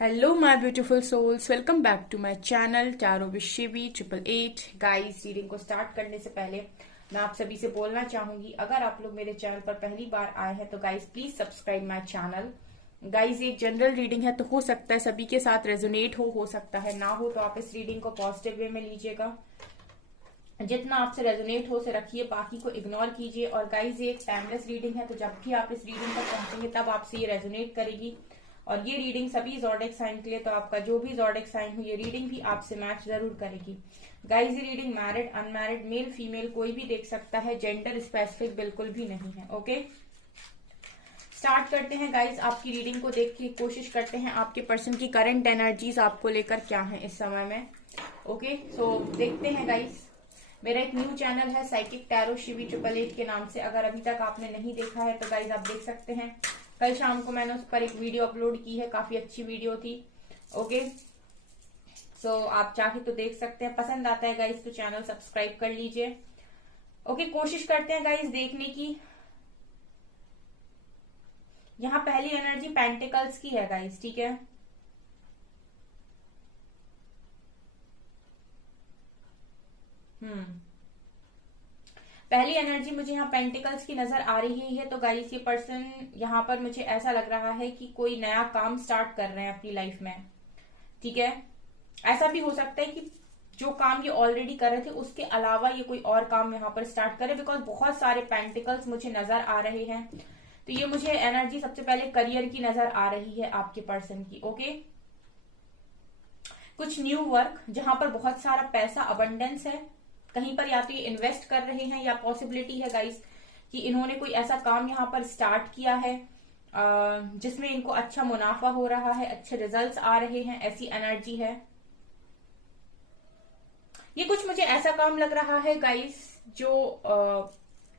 Hello my beautiful souls, welcome back to my channel tarot with Shivi 888। Guys, reading को start करने से पहले मैं आप सभी से बोलना चाहूंगी, अगर आप लोग मेरे चैनल पर पहली बार आए हैं तो guys please subscribe my channel. Guys, एक जनरल रीडिंग है तो हो सकता है सभी के साथ रेजोनेट हो सकता है ना हो, तो आप इस रीडिंग को पॉजिटिव वे में लीजिएगा। जितना आपसे रेजोनेट हो उसे रखिए, बाकी को इग्नोर कीजिए। और गाइस, ये एक टाइमलेस रीडिंग है, तो जब भी आप इस रीडिंग तक पहुंचेंगे तब आपसे ये रेजोनेट करेगी। और ये रीडिंग सभी ज़ोडिएक साइन के लिए, तो आपका जो भी ज़ोडिएक साइन हो ये रीडिंग भी आपसे मैच जरूर करेगी। गाइस, ये reading married, unmarried, male female कोई भी देख सकता है, जेंडर स्पेसिफिक बिल्कुल भी नहीं है। ओके, स्टार्ट करते हैं गाइस। आपकी रीडिंग को देख के कोशिश करते हैं आपके पर्सन की करंट एनर्जीज आपको लेकर क्या है इस समय में। ओके, सो देखते हैं गाइस। मेरा एक न्यू चैनल है साइकिक टैरो शिवी 888 के नाम से, अगर अभी तक आपने नहीं देखा है तो गाइज आप देख सकते हैं। कल शाम को मैंने उस पर एक वीडियो अपलोड की है, काफी अच्छी वीडियो थी। ओके, सो आप चाहे तो देख सकते हैं, पसंद आता है गाइज तो चैनल सब्सक्राइब कर लीजिए। ओके, कोशिश करते हैं गाइज देखने की। यहाँ पहली एनर्जी पेंटिकल्स की है गाइज, ठीक है। पहली एनर्जी मुझे यहाँ पेंटिकल्स की नजर आ रही है, तो गाइस ये पर्सन यहाँ पर मुझे ऐसा लग रहा है कि कोई नया काम स्टार्ट कर रहे हैं अपनी लाइफ में, ठीक है। ऐसा भी हो सकता है कि जो काम ये ऑलरेडी कर रहे थे उसके अलावा ये कोई और काम यहाँ पर स्टार्ट करे, बिकॉज बहुत सारे पेंटिकल्स मुझे नजर आ रहे हैं। तो ये मुझे एनर्जी सबसे पहले करियर की नजर आ रही है आपके पर्सन की। ओके, कुछ न्यू वर्क जहां पर बहुत सारा पैसा अबंडेंस है, कहीं पर या तो ये इन्वेस्ट कर रहे हैं या पॉसिबिलिटी है गाइस कि इन्होंने कोई ऐसा काम यहाँ पर स्टार्ट किया है जिसमें इनको अच्छा मुनाफा हो रहा है, अच्छे रिजल्ट्स आ रहे हैं, ऐसी एनर्जी है। ये कुछ मुझे ऐसा काम लग रहा है गाइस जो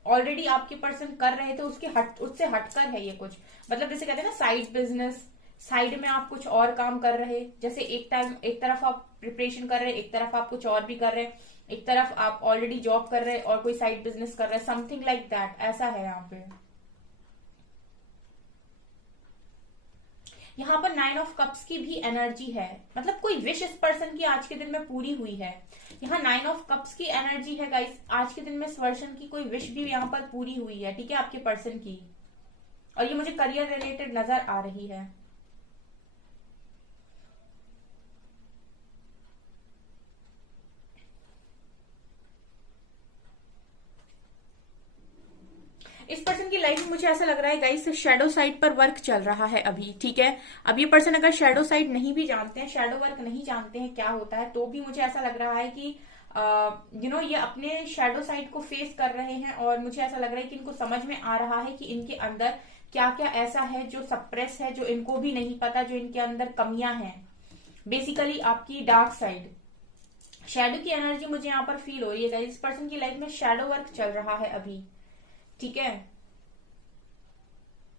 ऑलरेडी आपके पर्सन कर रहे थे उससे हटकर है ये कुछ। मतलब जैसे कहते हैं ना साइड बिजनेस, साइड में आप कुछ और काम कर रहे, जैसे एक तरफ आप प्रिपरेशन कर रहे, एक तरफ आप कुछ और भी कर रहे, एक तरफ आप ऑलरेडी जॉब कर रहे और कोई साइड बिजनेस कर रहे, समथिंग लाइक दैट, ऐसा है यहाँ पे। यहाँ पर 9 ऑफ कप्स की भी एनर्जी है, मतलब कोई विश इस पर्सन की आज के दिन में पूरी हुई है। यहाँ 9 ऑफ कप्स की एनर्जी है गाइस, आज के दिन में इस पर्सन की कोई विश भी यहाँ पर पूरी हुई है, ठीक है, आपके पर्सन की। और ये मुझे करियर रिलेटेड नजर आ रही है। इस पर्सन की लाइफ में मुझे ऐसा लग रहा है गाइस शैडो साइड पर वर्क चल रहा है अभी, ठीक है। अब ये पर्सन अगर शैडो साइड नहीं भी जानते हैं, शैडो वर्क नहीं जानते हैं क्या होता है, तो भी मुझे ऐसा लग रहा है कि ये अपने शैडो साइड को फेस कर रहे हैं। और मुझे ऐसा लग रहा है कि इनको समझ में आ रहा है कि इनके अंदर क्या क्या ऐसा है जो सप्रेस है, जो इनको भी नहीं पता, जो इनके अंदर कमियां हैं। बेसिकली आपकी डार्क साइड, शैडो की एनर्जी मुझे यहाँ पर फील हो रही है। इस पर्सन की लाइफ में शैडो वर्क चल रहा है अभी, ठीक है।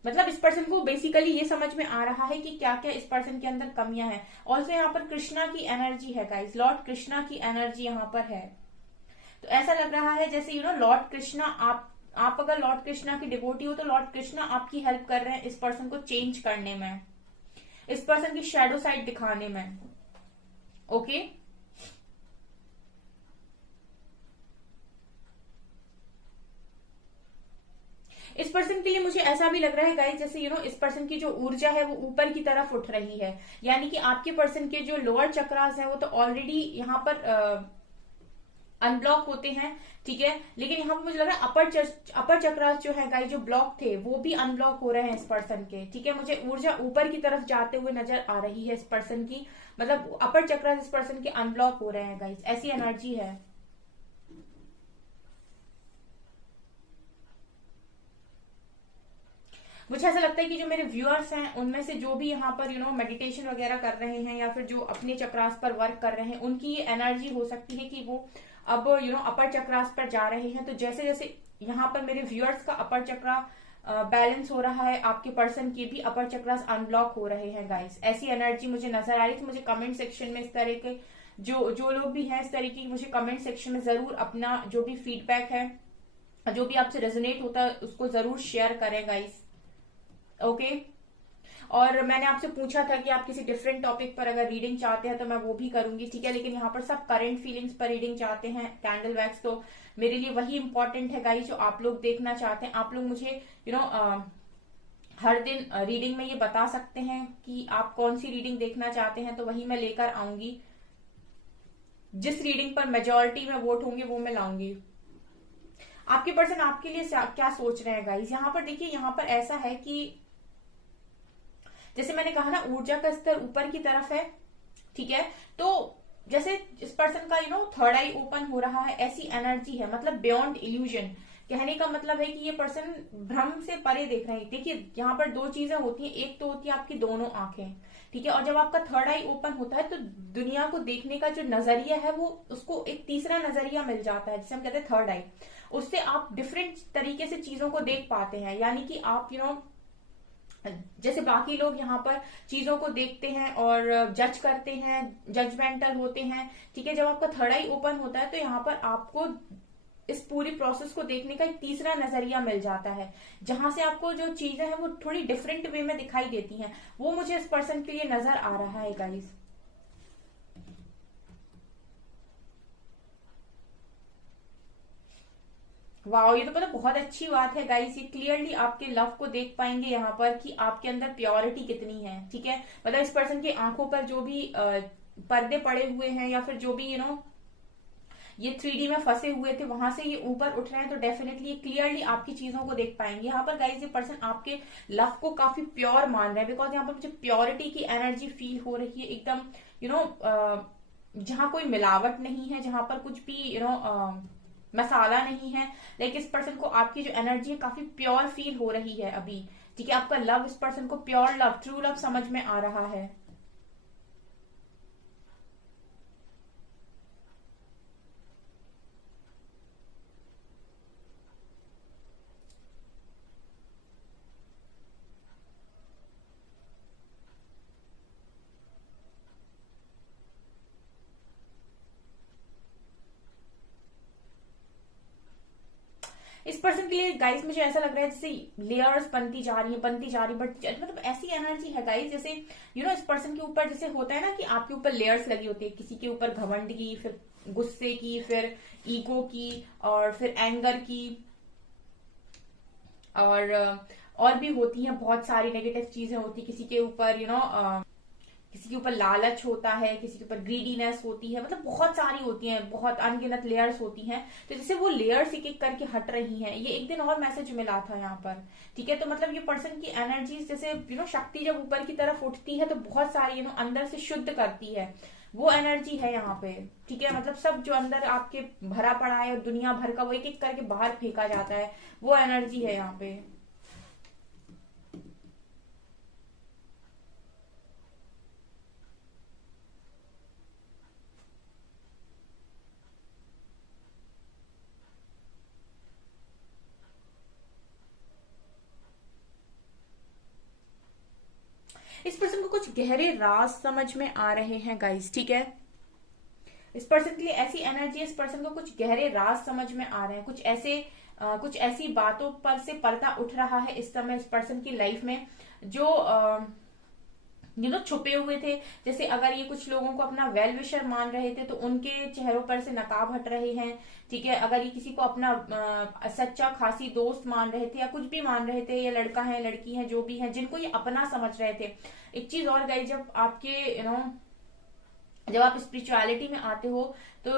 मतलब इस पर्सन को बेसिकली ये समझ में आ रहा है कि क्या क्या इस पर्सन के अंदर कमियां हैं। ऑल्सो यहाँ पर कृष्णा की एनर्जी है गाइस, लॉर्ड कृष्णा की एनर्जी यहाँ पर है। तो ऐसा लग रहा है जैसे लॉर्ड कृष्णा, आप अगर लॉर्ड कृष्णा की डिवोटी हो तो लॉर्ड कृष्णा आपकी हेल्प कर रहे हैं इस पर्सन को चेंज करने में, इस पर्सन की शैडो साइड दिखाने में। ओके, इस पर्सन के लिए मुझे ऐसा भी लग रहा है गाइस जैसे इस पर्सन की जो ऊर्जा है वो ऊपर की तरफ उठ रही है, यानी कि आपके पर्सन के जो लोअर चक्रास है वो तो ऑलरेडी यहाँ पर अनब्लॉक होते हैं, ठीक है। लेकिन यहाँ पर मुझे लग रहा है अपर चक्रास जो है गाइस, जो ब्लॉक थे वो भी अनब्लॉक हो रहे हैं इस पर्सन के, ठीक है। मुझे ऊर्जा ऊपर की तरफ जाते हुए नजर आ रही है इस पर्सन की, मतलब अपर चक्रास इस पर्सन के अनब्लॉक हो रहे हैं गाइस, ऐसी एनर्जी है। मुझे ऐसा लगता है कि जो मेरे व्यूअर्स हैं उनमें से जो भी यहाँ पर मेडिटेशन वगैरह कर रहे हैं या फिर जो अपने चक्रास पर वर्क कर रहे हैं, उनकी ये एनर्जी हो सकती है कि वो अब अपर चक्रास पर जा रहे हैं। तो जैसे जैसे यहाँ पर मेरे व्यूअर्स का अपर चक्रा बैलेंस हो रहा है, आपके पर्सन की भी अपर चक्रास अनब्लॉक हो रहे हैं गाइस, ऐसी एनर्जी मुझे नजर आ रही थी। मुझे कमेंट सेक्शन में इस तरह के जो लोग भी हैं इस तरीके की, मुझे कमेंट सेक्शन में जरूर अपना जो भी फीडबैक है, जो भी आपसे रेजोनेट होता है उसको जरूर शेयर करें गाइस। ओके, और मैंने आपसे पूछा था कि आप किसी डिफरेंट टॉपिक पर अगर रीडिंग चाहते हैं तो मैं वो भी करूंगी, ठीक है। लेकिन यहाँ पर सब करंट फीलिंग्स पर रीडिंग चाहते हैं कैंडल वैक्स, तो मेरे लिए वही इंपॉर्टेंट है गाइस जो आप लोग देखना चाहते हैं। आप लोग मुझे हर दिन रीडिंग में ये बता सकते हैं कि आप कौन सी रीडिंग देखना चाहते हैं, तो वही मैं लेकर आऊंगी। जिस रीडिंग पर मेजोरिटी में वोट होंगे वो मैं लाऊंगी। आपके पर्सन आपके लिए क्या सोच रहे हैं गाइस, यहाँ पर देखिए, यहाँ पर ऐसा है कि जैसे मैंने कहा ना, ऊर्जा का स्तर ऊपर की तरफ है, ठीक है। तो जैसे इस पर्सन का थर्ड आई ओपन हो रहा है, ऐसी एनर्जी है, मतलब बियॉन्ड इल्यूजन। कहने का मतलब है कि ये पर्सन भ्रम से परे देख रहे हैं। देखिए यहाँ पर दो चीजें होती हैं, एक तो होती है आपकी दोनों आंखें, ठीक है, और जब आपका थर्ड आई ओपन होता है तो दुनिया को देखने का जो नजरिया है वो उसको एक तीसरा नजरिया मिल जाता है, जिसे हम कहते हैं थर्ड आई। उससे आप डिफरेंट तरीके से चीजों को देख पाते हैं, यानी कि आप जैसे बाकी लोग यहाँ पर चीजों को देखते हैं और जज करते हैं, जजमेंटल होते हैं, ठीक है। जब आपका थर्ड आई ओपन होता है तो यहाँ पर आपको इस पूरी प्रोसेस को देखने का एक तीसरा नजरिया मिल जाता है, जहां से आपको जो चीजें हैं वो थोड़ी डिफरेंट वे में दिखाई देती हैं। वो मुझे इस पर्सन के लिए नजर आ रहा है गाइस। वाह, ये तो पता बहुत अच्छी बात है गाइस। ये क्लियरली आपके लव को देख पाएंगे यहाँ पर कि आपके अंदर प्योरिटी कितनी है, ठीक है। मतलब इस पर्सन की आंखों पर जो भी पर्दे पड़े हुए हैं या फिर जो भी ये 3D में फंसे हुए थे वहां से ये ऊपर उठ रहे हैं, तो डेफिनेटली ये क्लियरली आपकी चीजों को देख पाएंगे। यहाँ पर गाइस ये पर्सन आपके लव को काफी प्योर मान रहे हैं, बिकॉज यहाँ पर मुझे प्योरिटी की एनर्जी फील हो रही है एकदम, जहां कोई मिलावट नहीं है, जहां पर कुछ भी मसाला नहीं है। लाइक इस पर्सन को आपकी जो एनर्जी है काफी प्योर फील हो रही है अभी, ठीक है। आपका लव इस पर्सन को प्योर लव, ट्रू लव समझ में आ रहा है। इस पर्सन के लिए गाइस मुझे ऐसा लग रहा है जैसे लेयर्स बनती जा रही है, मतलब ऐसी एनर्जी है गाइस, जैसे इस पर्सन के ऊपर जैसे होता है ना कि आपके ऊपर लेयर्स लगी होती है, किसी के ऊपर घमंड की, फिर गुस्से की, फिर ईगो की, और फिर एंगर की, और भी होती हैं बहुत सारी नेगेटिव चीजें होती, किसी के ऊपर किसी के ऊपर लालच होता है, किसी के ऊपर ग्रीडीनेस होती है, मतलब बहुत सारी होती हैं, बहुत अनगिनत लेयर्स होती हैं। तो जैसे वो लेयर्स एक एक करके हट रही हैं, ये एक दिन और मैसेज मिला था यहाँ पर, ठीक है। तो मतलब ये पर्सन की एनर्जी जैसे शक्ति जब ऊपर की तरफ उठती है तो बहुत सारी अंदर से शुद्ध करती है, वो एनर्जी है यहाँ पे, ठीक है। मतलब सब जो अंदर आपके भरा पड़ा है और दुनिया भर का वो एक एक करके बाहर फेंका जाता है, वो एनर्जी है यहाँ पे। इस पर्सन को कुछ गहरे राज समझ में आ रहे हैं गाइस, ठीक है। इस पर्सन के लिए ऐसी एनर्जी, इस पर्सन को कुछ गहरे राज समझ में आ रहे हैं, कुछ ऐसी बातों पर से पर्दा उठ रहा है इस समय इस पर्सन की लाइफ में, जो छुपे हुए थे। जैसे अगर ये कुछ लोगों को अपना वेल विशर मान रहे थे तो उनके चेहरों पर से नकाब हट रहे हैं, ठीक है। अगर ये किसी को अपना सच्चा खासी दोस्त मान रहे थे या कुछ भी मान रहे थे, ये लड़का है लड़की है जो भी है, जिनको ये अपना समझ रहे थे। एक चीज और गाइस, जब आप स्पिरिचुअलिटी में आते हो तो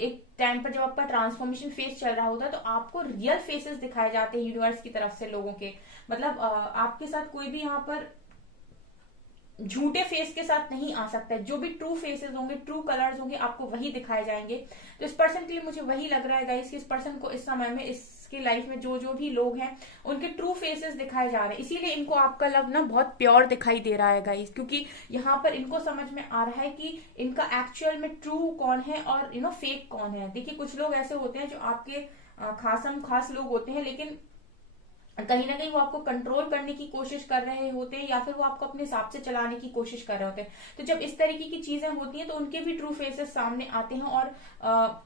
एक टाइम पर जब आपका ट्रांसफॉर्मेशन फेस चल रहा होता है तो आपको रियल फेसेस दिखाए जाते हैं यूनिवर्स की तरफ से लोगों के। मतलब आपके साथ कोई भी यहाँ पर झूठे फेस के साथ नहीं आ सकता है, जो भी ट्रू फेसेस होंगे, ट्रू कलर्स होंगे, आपको वही दिखाए जाएंगे। तो इस पर्सन के लिए मुझे वही लग रहा है गाइस कि इस पर्सन को इस समय में, इसकी लाइफ में जो जो भी लोग हैं उनके ट्रू फेसेस दिखाए जा रहे हैं, इसीलिए इनको आपका लव ना बहुत प्योर दिखाई दे रहा है गाइस, क्योंकि यहाँ पर इनको समझ में आ रहा है कि इनका एक्चुअल में ट्रू कौन है और फेक कौन है। देखिए कुछ लोग ऐसे होते हैं जो आपके खास लोग होते हैं, लेकिन कहीं ना कहीं वो आपको कंट्रोल करने की कोशिश कर रहे होते हैं, या फिर वो आपको अपने हिसाब से चलाने की कोशिश कर रहे होते हैं। तो जब इस तरीके की चीजें होती हैं तो उनके भी ट्रू फेसेस सामने आते हैं, और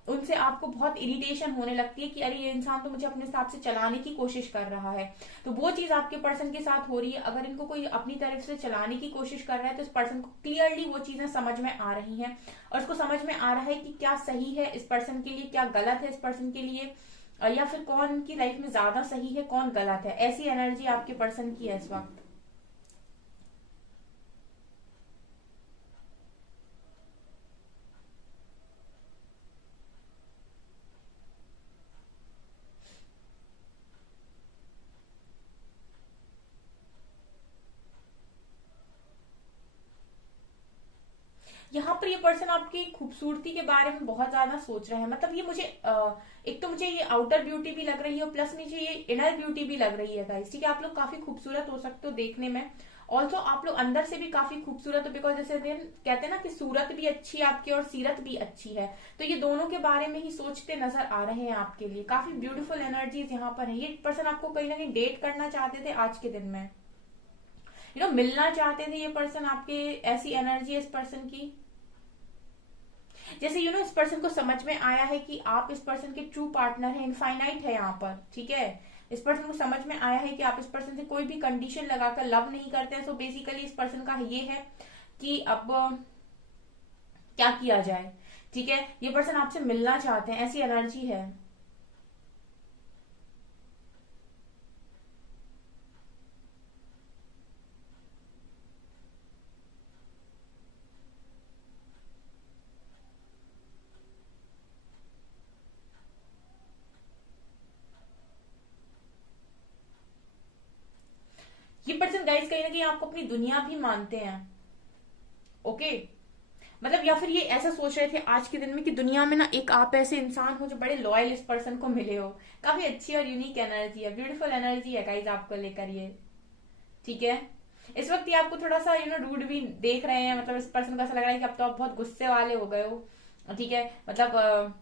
उनसे आपको बहुत इरिटेशन होने लगती है कि अरे ये इंसान तो मुझे अपने हिसाब से चलाने की कोशिश कर रहा है। तो वो चीज आपके पर्सन के साथ हो रही है। अगर इनको कोई अपनी तरफ से चलाने की कोशिश कर रहा है तो इस पर्सन को क्लियरली वो चीजें समझ में आ रही हैं, और उसको समझ में आ रहा है कि क्या सही है इस पर्सन के लिए, क्या गलत है इस पर्सन के लिए, या फिर कौन की लाइफ में ज्यादा सही है, कौन गलत है। ऐसी एनर्जी आपके पर्सन की है इस वक्त। यहाँ पर ये पर्सन आपकी खूबसूरती के बारे में बहुत ज्यादा सोच रहे हैं। मतलब ये मुझे एक तो मुझे ये आउटर ब्यूटी भी लग रही है, प्लस मुझे ये इनर ब्यूटी भी लग रही है गाइस। ठीक है, आप लोग काफी खूबसूरत हो सकते हो देखने में। ऑल्सो आप लोग अंदर से भी काफी खूबसूरत हो, बिकॉज जैसे दिन कहते हैं ना कि सूरत भी अच्छी है आपकी और सीरत भी अच्छी है। तो ये दोनों के बारे में ही सोचते नजर आ रहे हैं आपके लिए। काफी ब्यूटीफुल एनर्जीज यहाँ पर है। ये पर्सन आपको कहीं ना कहीं डेट करना चाहते थे आज के दिन में, मिलना चाहते थे ये पर्सन आपके। ऐसी एनर्जी है इस पर्सन की। जैसे इस पर्सन को समझ में आया है कि आप इस पर्सन के ट्रू पार्टनर हैं, इनफाइनाइट है यहाँ पर। ठीक है, इस पर्सन को समझ में आया है कि आप इस पर्सन से कोई भी कंडीशन लगाकर लव नहीं करते हैं। सो बेसिकली इस पर्सन का ये है कि अब क्या किया जाए। ठीक है, ये पर्सन आपसे मिलना चाहते हैं, ऐसी एनर्जी है। ये पर्सन गाइस कहीं ना कहीं आपको अपनी दुनिया भी मानते हैं। ओके, मतलब या फिर ये ऐसा सोच रहे थे आज के दिन में कि दुनिया में ना एक आप ऐसे इंसान हो जो बड़े लॉयल इस पर्सन को मिले हो। काफी अच्छी और यूनिक एनर्जी है, ब्यूटीफुल एनर्जी है गाइज आपको लेकर ये। ठीक है, इस वक्त ये आपको थोड़ा सा रूड भी देख रहे हैं। मतलब इस पर्सन को ऐसा लग रहा है कि अब तो आप बहुत गुस्से वाले हो गए हो। ठीक है, मतलब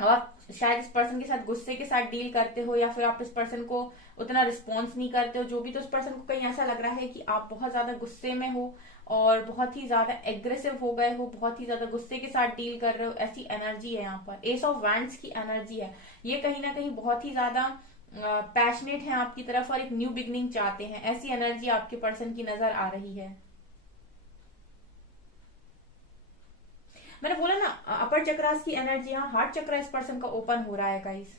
अब आप शायद इस पर्सन के साथ गुस्से के साथ डील करते हो, या फिर आप इस पर्सन को उतना रिस्पॉन्स नहीं करते हो जो भी। तो इस पर्सन को कहीं ऐसा लग रहा है कि आप बहुत ज्यादा गुस्से में हो और बहुत ही ज्यादा एग्रेसिव हो गए हो, बहुत ही ज्यादा गुस्से के साथ डील कर रहे हो। ऐसी एनर्जी है यहाँ पर। एस ऑफ वैंड्स की एनर्जी है। ये कहीं ना कहीं बहुत ही ज्यादा पैशनेट है आपकी तरफ और एक न्यू बिगनिंग चाहते हैं। ऐसी एनर्जी आपके पर्सन की नजर आ रही है। मैंने बोला ना अपर चक्रास की एनर्जी, यहाँ हार्ट चक्रा इस पर्सन का ओपन हो रहा है गाइस।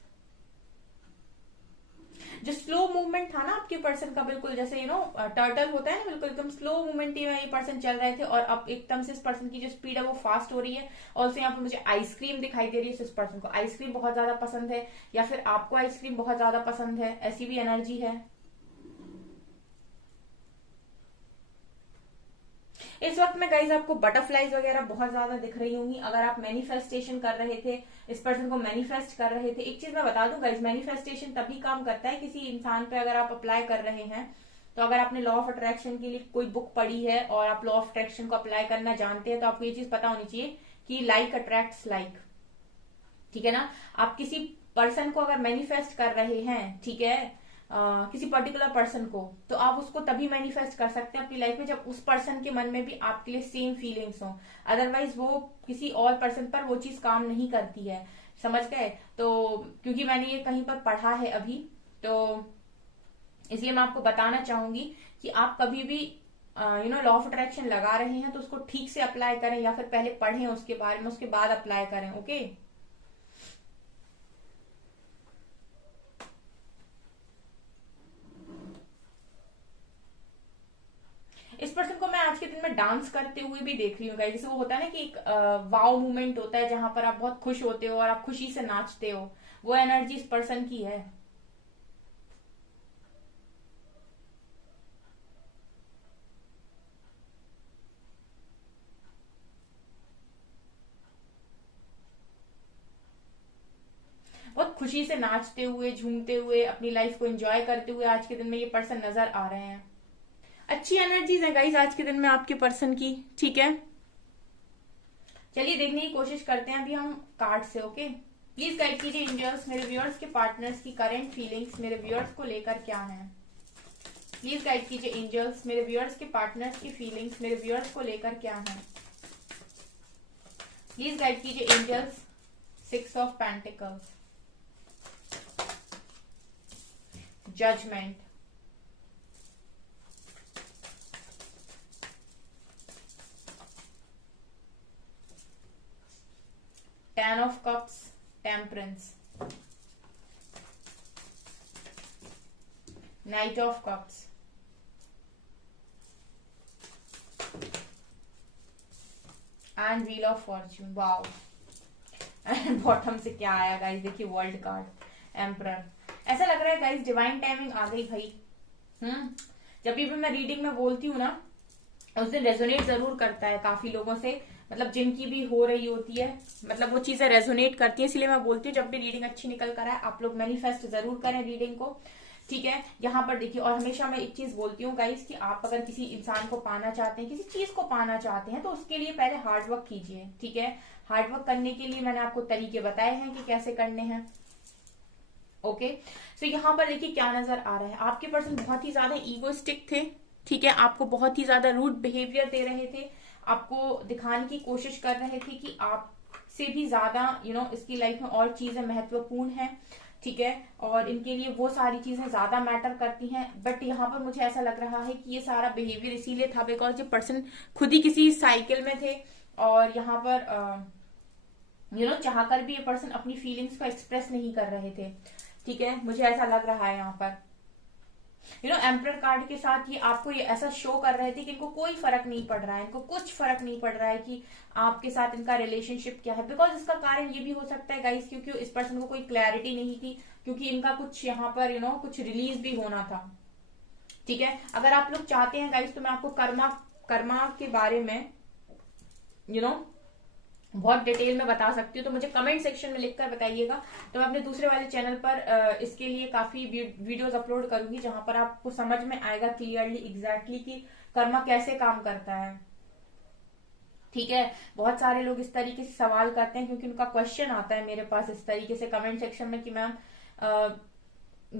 जो स्लो मूवमेंट था ना आपके पर्सन का, बिल्कुल जैसे टर्टल होता है ना, बिल्कुल एकदम स्लो मूवमेंट में ये पर्सन चल रहे थे, और अब एकदम से इस पर्सन की जो स्पीड है वो फास्ट हो रही है। ऑल्सो यहाँ पर मुझे आइसक्रीम दिखाई दे रही है। इस पर्सन को आइसक्रीम बहुत ज्यादा पसंद है, या फिर आपको आइसक्रीम बहुत ज्यादा पसंद है, ऐसी भी एनर्जी है। इस वक्त में गाइज आपको बटरफ्लाईज वगैरह बहुत ज्यादा दिख रही होंगी। अगर आप मैनिफेस्टेशन कर रहे थे, इस पर्सन को मैनिफेस्ट कर रहे थे। एक चीज मैं बता दूं गाइज, मैनिफेस्टेशन तभी काम करता है किसी इंसान पे अगर आप अप्लाई कर रहे हैं। तो अगर आपने लॉ ऑफ अट्रैक्शन के लिए कोई बुक पढ़ी है और आप लॉ ऑफ अट्रैक्शन को अप्लाई करना जानते हैं, तो आपको ये चीज पता होनी चाहिए कि लाइक अट्रैक्ट्स लाइक। ठीक है ना, आप किसी पर्सन को अगर मैनिफेस्ट कर रहे हैं, ठीक है, किसी पर्टिकुलर पर्सन को, तो आप उसको तभी मैनिफेस्ट कर सकते हैं अपनी लाइफ में जब उस पर्सन के मन में भी आपके लिए सेम फीलिंग्स हो। अदरवाइज वो किसी और पर्सन पर वो चीज काम नहीं करती है। समझ गए? तो क्योंकि मैंने ये कहीं पर पढ़ा है अभी, तो इसलिए मैं आपको बताना चाहूंगी कि आप कभी भी लॉ ऑफ अट्रैक्शन लगा रहे हैं तो उसको ठीक से अप्लाई करें, या फिर पहले पढ़ें उसके बारे में, उसके बाद अप्लाई करें। ओके, इस पर्सन को मैं आज के दिन में डांस करते हुए भी देख रही हूँ गाइस। जैसे वो होता है ना कि एक वाव मूवमेंट होता है जहां पर आप बहुत खुश होते हो और आप खुशी से नाचते हो, वो एनर्जी इस पर्सन की है। बहुत खुशी से नाचते हुए, झूमते हुए, अपनी लाइफ को एंजॉय करते हुए आज के दिन में ये पर्सन नजर आ रहे हैं। अच्छी एनर्जीज है गाइस आज के दिन में आपके पर्सन की। ठीक है, चलिए देखने की कोशिश करते हैं अभी हम कार्ड से। ओके, प्लीज गाइड कीजिए एंजल्स, मेरे व्यूअर्स के पार्टनर्स की करंट फीलिंग्स मेरे व्यूअर्स को लेकर क्या है। प्लीज गाइड कीजिए एंजल्स, मेरे व्यूअर्स के पार्टनर्स की फीलिंग्स मेरे व्यूअर्स को लेकर क्या है। प्लीज गाइड कीजिए angels. 6 of pentacles, judgement, ten of cups, temperance, knight of cups, and wheel of fortune. Wow, and bottom से क्या आया गाइस, देखिए वर्ल्ड कार्ड, एम्परर। ऐसा लग रहा है गाइस डिवाइन टाइमिंग आ गई भाई। जब भी मैं रीडिंग में बोलती हूँ ना, उस दिन रेजोनेट जरूर करता है काफी लोगों से, मतलब जिनकी भी हो रही होती है, मतलब वो चीजें रेजोनेट करती है। इसलिए मैं बोलती हूँ जब भी रीडिंग अच्छी निकल कर आए आप लोग मैनिफेस्ट जरूर करें रीडिंग को, ठीक है। यहाँ पर देखिए, और हमेशा मैं एक चीज बोलती हूँ गाइस कि आप अगर किसी इंसान को पाना चाहते हैं, किसी चीज को पाना चाहते हैं, तो उसके लिए पहले हार्ड वर्क कीजिए, ठीक है। हार्ड वर्क करने के लिए मैंने आपको तरीके बताए हैं कि कैसे करने हैं। ओके, सो यहाँ पर देखिए क्या नजर आ रहा है। आपके पर्सन बहुत ही ज्यादा ईगोइस्टिक थे, ठीक है। आपको बहुत ही ज्यादा रूड बिहेवियर दे रहे थे, आपको दिखाने की कोशिश कर रहे थे कि आपसे भी ज्यादा इसकी लाइफ में और चीजें महत्वपूर्ण है, ठीक है। और इनके लिए वो सारी चीजें ज्यादा मैटर करती हैं। बट यहाँ पर मुझे ऐसा लग रहा है कि ये सारा बिहेवियर इसीलिए था बिकॉज ये पर्सन खुद ही किसी साइकिल में थे, और यहाँ पर चाहकर भी ये पर्सन अपनी फीलिंग्स को एक्सप्रेस नहीं कर रहे थे, ठीक है। मुझे ऐसा लग रहा है यहाँ पर एम्परर कार्ड के साथ ये आपको ये ऐसा शो कर रहे थे कि इनको कोई फर्क नहीं पड़ रहा है, इनको कुछ फर्क नहीं पड़ रहा है कि आपके साथ इनका रिलेशनशिप क्या है। बिकॉज इसका कारण ये भी हो सकता है गाइस, क्योंकि इस पर्सन को कोई क्लैरिटी नहीं थी, क्योंकि इनका कुछ यहाँ पर कुछ रिलीज भी होना था, ठीक है। अगर आप लोग चाहते हैं गाइस तो मैं आपको कर्मा के बारे में बहुत डिटेल में बता सकती हूँ, तो मुझे कमेंट सेक्शन में लिखकर बताइएगा। तो मैं अपने दूसरे वाले चैनल पर इसके लिए काफी वीडियोस अपलोड करूंगी, जहां पर आपको समझ में आएगा क्लियरली एग्जैक्टली कि कर्मा कैसे काम करता है, ठीक है। बहुत सारे लोग इस तरीके से सवाल करते हैं, क्योंकि उनका क्वेश्चन आता है मेरे पास इस तरीके से कमेंट सेक्शन में कि मैम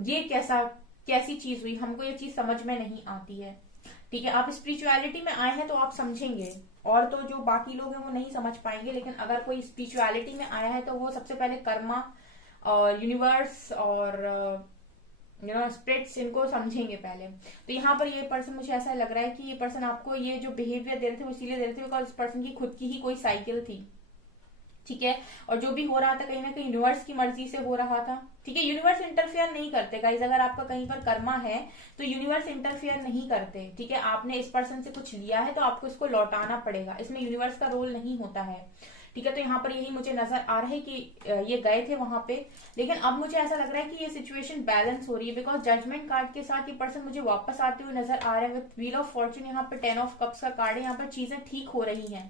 ये कैसी चीज हुई, हमको ये चीज समझ में नहीं आती है, ठीक है। आप स्पिरिचुअलिटी में आए हैं तो आप समझेंगे, और तो जो बाकी लोग हैं वो नहीं समझ पाएंगे। लेकिन अगर कोई स्पिरिचुअलिटी में आया है तो वो सबसे पहले कर्मा और यूनिवर्स और स्पिरिट्स इनको समझेंगे पहले। तो यहाँ पर ये पर्सन, मुझे ऐसा लग रहा है कि ये पर्सन आपको ये जो बिहेवियर दे रहे थे वो इसीलिए दे रहे थे बिकॉज इस पर्सन की खुद की ही कोई साइकिल थी, ठीक है। और जो भी हो रहा था कहीं ना कहीं यूनिवर्स की मर्जी से हो रहा था, ठीक है। यूनिवर्स इंटरफेयर नहीं करते गाइज, अगर आपका कहीं पर कर्मा है तो यूनिवर्स इंटरफेयर नहीं करते, ठीक है। आपने इस पर्सन से कुछ लिया है तो आपको इसको लौटाना पड़ेगा, इसमें यूनिवर्स का रोल नहीं होता है, ठीक है। तो यहाँ पर यही मुझे नजर आ रहा है कि ये गए थे वहां पे, लेकिन अब मुझे ऐसा लग रहा है कि ये सिचुएशन बैलेंस हो रही है, बिकॉज जजमेंट कार्ड के साथ ये पर्सन मुझे वापस आते हुए नजर आ रहे हैं विद व्हील ऑफ फॉर्चून। यहाँ पर 10 ऑफ कप्स का कार्ड है, यहाँ पर चीजें ठीक हो रही है।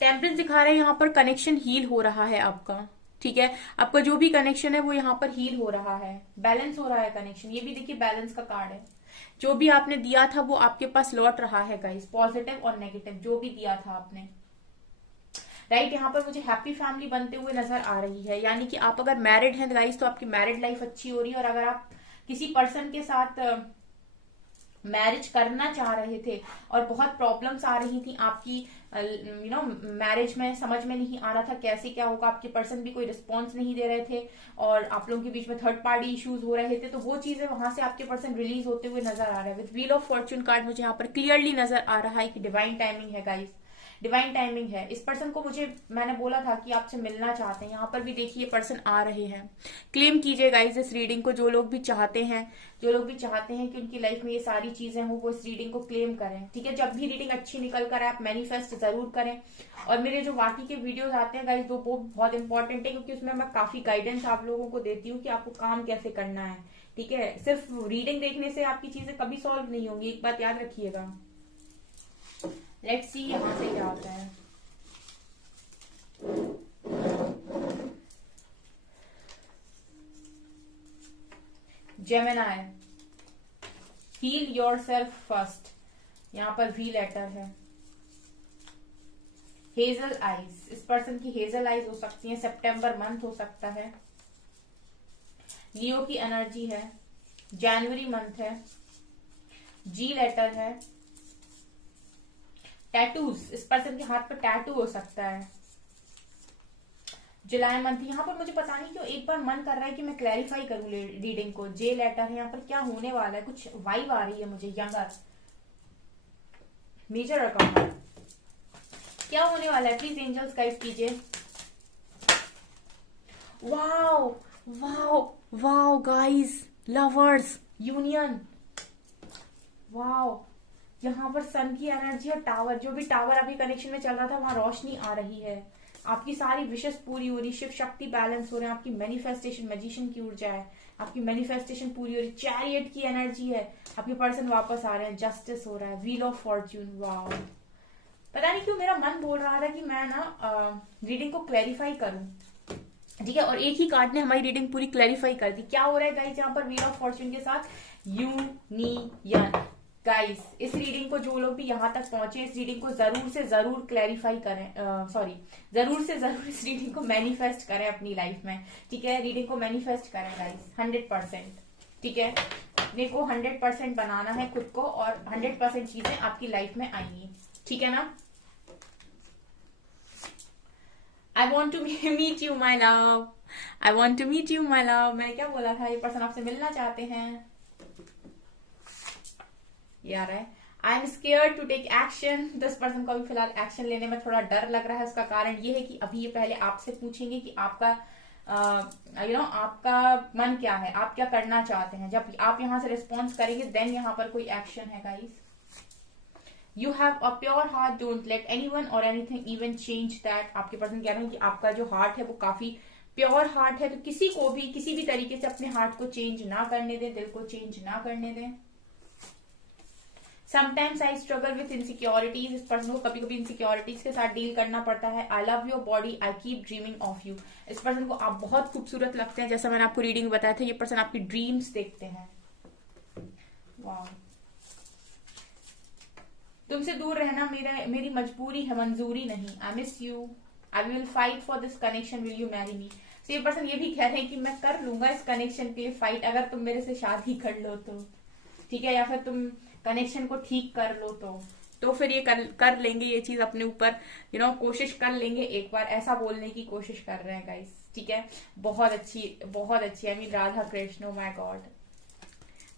टेम्परेंस दिखा रहे हैं यहाँ पर कनेक्शन हील हो रहा है आपका, ठीक है। आपका जो भी कनेक्शन है वो यहाँ पर हील हो रहा है, बैलेंस हो रहा है कनेक्शन। ये भी देखिए बैलेंस का कार्ड है, जो भी आपने दिया था वो आपके पास लौट रहा है गाइस, पॉजिटिव और नेगेटिव जो भी दिया था आपने, राइट। यहाँ पर मुझे हैप्पी फैमिली बनते हुए नजर आ रही है, यानी कि आप अगर मैरिड हैं गाइस तो आपकी मैरिड लाइफ अच्छी हो रही है। और अगर आप किसी पर्सन के साथ मैरिज करना चाह रहे थे और बहुत प्रॉब्लम्स आ रही थी आपकी मैरिज में, समझ में नहीं आ रहा था कैसे क्या होगा, आपके पर्सन भी कोई रिस्पॉन्स नहीं दे रहे थे और आप लोगों के बीच में थर्ड पार्टी इश्यूज हो रहे थे, तो वो चीजें वहां से आपके पर्सन रिलीज होते हुए नजर आ रहा है। With wheel of Fortune card मुझे यहाँ पर क्लियरली नजर आ रहा है कि डिवाइन टाइमिंग है गाइस, डिवाइन टाइमिंग है। इस पर्सन को मैंने बोला था कि आपसे मिलना चाहते हैं, यहाँ पर भी देखिए पर्सन आ रहे हैं। क्लेम कीजिए गाइस इस रीडिंग को, जो लोग भी चाहते हैं कि उनकी लाइफ में ये सारी चीजें हो, वो इस रीडिंग को क्लेम करें, ठीक है। जब भी रीडिंग अच्छी निकल कर आप मैनिफेस्ट जरूर करें। और मेरे जो बाकी के वीडियोस आते हैं गाइस, वो बहुत इंपॉर्टेंट है, क्योंकि उसमें मैं काफी गाइडेंस आप लोगों को देती हूँ कि आपको काम कैसे करना है, ठीक है। सिर्फ रीडिंग देखने से आपकी चीजें कभी सॉल्व नहीं होंगी, एक बात याद रखिएगा। लेट्स सी यहां से क्या होता है। जेमिनी, हील योरसेल्फ फर्स्ट, यहां पर वी लेटर है। हेजल आईज, इस पर्सन की हेजल आईज हो सकती है, सितंबर मंथ हो सकता है, लियो की एनर्जी है, जनवरी मंथ है, जी लेटर है, टैटूज, इस पर्सन के हाथ पर टैटू हो सकता है, जुलाई मंथ। यहाँ पर मुझे पता नहीं क्यों एक बार मन कर रहा है कि मैं क्लैरिफाई करूं रीडिंग को। जे लेटर है, यहाँ पर क्या होने वाला है, कुछ वाइब आ रही है मुझे, यंगर मेजर अकाउंट क्या होने वाला है, प्लीज एंजल्स गाइड कीजिए। Wow wow wow guys, lovers union, wow. यहाँ पर सन की एनर्जी और टावर, जो भी टावर अभी कनेक्शन में चल रहा था वहां रोशनी आ रही है, आपकी सारी विशेष पूरी हो रही, शिव शक्ति बैलेंस हो रहे हैं, आपकी मैनिफेस्टेशन, मैजिशियन की ऊर्जा है, आपकी मैनिफेस्टेशन पूरी हो रही, चैरियट की एनर्जी है, आपके पर्सन वापस आ रहे हैं, जस्टिस हो रहा है, व्हील ऑफ फॉर्च्यून। वाओ, पता नहीं क्यों मेरा मन बोल रहा था कि मैं ना रीडिंग को क्लैरिफाई करूं, ठीक है, और एक ही कार्ड ने हमारी रीडिंग पूरी क्लैरिफाई कर दी। क्या हो रहा है गाइस यहाँ पर व्हील ऑफ फॉर्च्यून के साथ, यूनियन। गाइस इस रीडिंग को जो लोग भी यहाँ तक पहुंचे, इस रीडिंग को जरूर से जरूर क्लैरिफाई करें, सॉरी जरूर से जरूर इस रीडिंग को मैनिफेस्ट करें अपनी लाइफ में, ठीक है, रीडिंग को मैनिफेस्ट करें गाइस 100%, ठीक है, अपने को 100% बनाना है खुद को, और 100% चीजें आपकी लाइफ में आएंगी, ठीक है ना। I want to meet you my love, I want to meet you my love। मैंने क्या बोला था, ये पर्सन आपसे मिलना चाहते हैं, ये आ रहा है। I am scared to take action, 10% को अभी फिलहाल एक्शन लेने में थोड़ा डर लग रहा है। उसका कारण ये है कि अभी ये पहले आपसे पूछेंगे कि आपका आपका मन क्या है, आप क्या करना चाहते हैं। जब आप यहाँ से रिस्पॉन्स करेंगे देन यहाँ पर कोई एक्शन है guys. You have a pure heart, don't let anyone और एनीथिंग इवन चेंज दैट। आपके पर्सन कह रहे हैं कि आपका जो हार्ट है वो काफी प्योर हार्ट है, तो किसी को भी किसी भी तरीके से अपने हार्ट को चेंज ना करने दें, दिल को चेंज ना करने दें। Sometimes I struggle with insecurities, इस पर्सन को कभी कभी इनसिक्योरिटीज के साथ डील करना पड़ता है। I love your body, I keep dreaming of you, इस पर्सन को आप बहुत खूबसूरत लगते हैं, जैसा मैंने आपको रीडिंग बताया था, ये पर्सन आपकी ड्रीम्स देखते हैं। वाह, तुमसे दूर रहना मेरी मजबूरी है, मंजूरी नहीं। I miss you, I will fight for this connection, will you marry me. तो ये पर्सन ये भी कह रहे हैं कि मैं कर लूंगा इस कनेक्शन के लिए फाइट, अगर तुम मेरे से शादी कर लो तो, ठीक है, या फिर तुम कनेक्शन को ठीक कर लो तो फिर ये कर लेंगे ये चीज अपने ऊपर, कोशिश कर लेंगे, एक बार ऐसा बोलने की कोशिश कर रहे हैं गाइस, ठीक है। बहुत अच्छी I mean Radha Krishna, oh my God,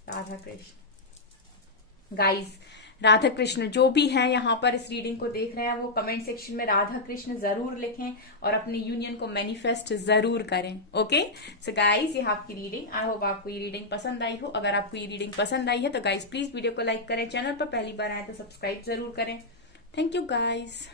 Radha Krishna guys, Radha Krishna जो भी हैं यहाँ पर इस रीडिंग को देख रहे हैं वो कमेंट सेक्शन में राधा कृष्ण जरूर लिखें और अपने यूनियन को मैनिफेस्ट जरूर करें। ओके सो गाइस, ये आपकी रीडिंग, आई होप आपको ये रीडिंग पसंद आई हो। अगर आपको ये रीडिंग पसंद आई है तो गाइस प्लीज वीडियो को लाइक करें, चैनल पर पहली बार आए तो सब्सक्राइब जरूर करें। Thank you guys.